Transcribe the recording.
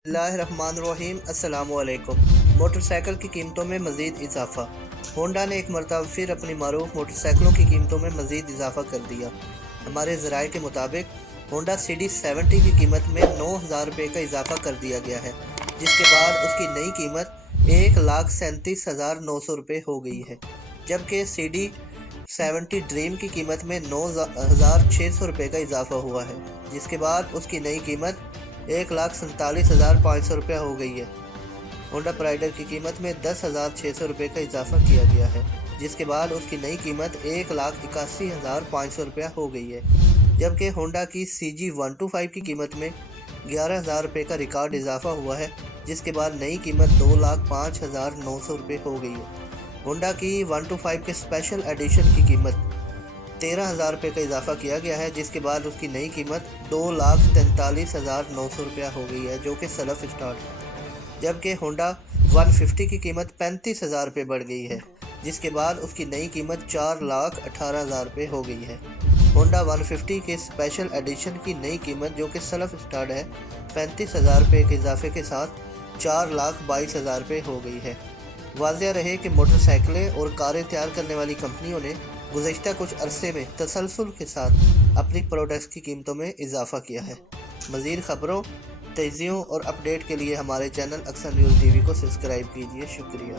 बिस्मिल्लाहिर्रहमानिर्रहीम। अस्सलामुअलैकुम। मोटरसाइकिल की कीमतों में मज़ीद इजाफ़ा। होंडा ने एक मरतबा फिर अपनी मारूफ मोटरसाइकिलों की कीमतों में मज़ीद इजाफ़ा कर दिया। हमारे ज़राए के मुताबिक होंडा CD70 की कीमत में 9,000 रुपये का इजाफ़ा कर दिया गया है, जिसके बाद उसकी नई कीमत 1,37,900 रुपये हो गई है। जबकि CD70 ड्रीम की कीमत में 9,600 रुपये का इजाफ़ा हुआ है, जिसके बाद उसकी नई कीमत 1,47,500 रुपया हो गई है। होंडा प्राइडर की कीमत में 10,600 रुपये का इजाफा किया गया है, जिसके बाद उसकी नई कीमत 1,81,500 रुपया हो गई है। जबकि होंडा की CG125 की कीमत में 11,000 रुपये का रिकॉर्ड इजाफा हुआ है, जिसके बाद नई कीमत 2,05,900 रुपये हो गई है। होंडा की 125 के स्पेशल एडिशन की कीमत 13,000 रुपये का इजाफा किया गया है, जिसके बाद उसकी नई कीमत 2,43,900 रुपया हो गई है, जो कि सेल्फ स्टार्ट है। जबकि होंडा 150 की कीमत 35,000 रुपये बढ़ गई है, जिसके बाद उसकी नई कीमत 4,18,000 रुपये हो गई है। होंडा 150 के स्पेशल एडिशन की नई कीमत, जो कि सेल्फ स्टार्ट है, 35,000 रुपये के इजाफे के साथ 4,22,000 रुपये हो गई है। वाज़ेह रहे कि मोटरसाइकिलें और कारें तैयार करने वाली कंपनियों ने गुज़श्ता कुछ अरसे में तसलसल के साथ अपनी प्रोडक्ट्स की कीमतों में इजाफ़ा किया है। मज़ीद ख़बरों, तेज़ियों और अपडेट के लिए हमारे चैनल अक्सर न्यूज़ TV को सब्सक्राइब कीजिए। शुक्रिया।